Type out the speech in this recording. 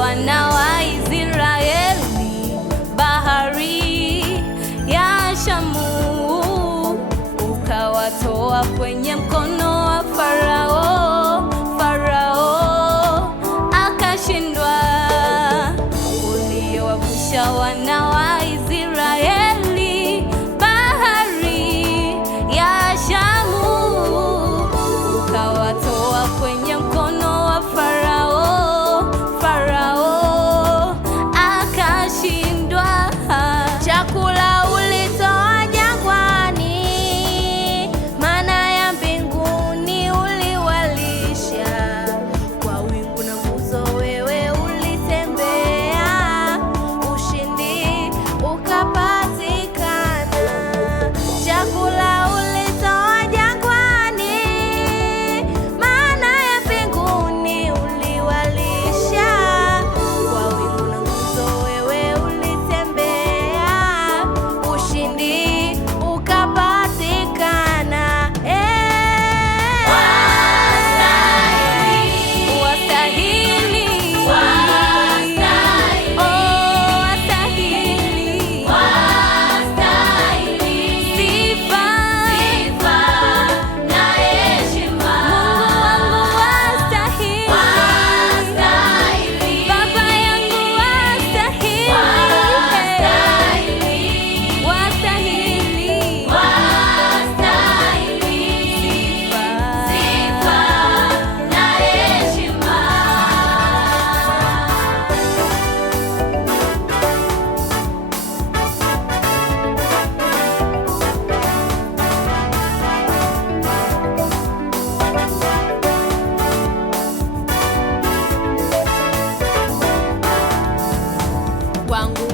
Wana wa Israeli bahari ya Shamu, ukawatoa kwenye mkono wa Farao. Farao akashindwa. Uliowavusha wana wa Israeli bahari ya Shamu, ukawatoa kwenye mkono wa Farao. Farao akashindwa. Chakula ulitoa jangwani, mana ya mbinguni uliwalisha. Kwa wingu na nguzo wewe ulitembea, ushindi ukapatikana. Chakula ulitoa jangwani, mana ya mbinguni uliwalisha. Kwa wingu na nguzo wewe ulitembea, ushindi ukapatikana. Wastahili, oh, wastahili sifa na heshima. Mungu wangu wastahili, Baba yangu wastahili, wastahili sifa na heshima. Kwangu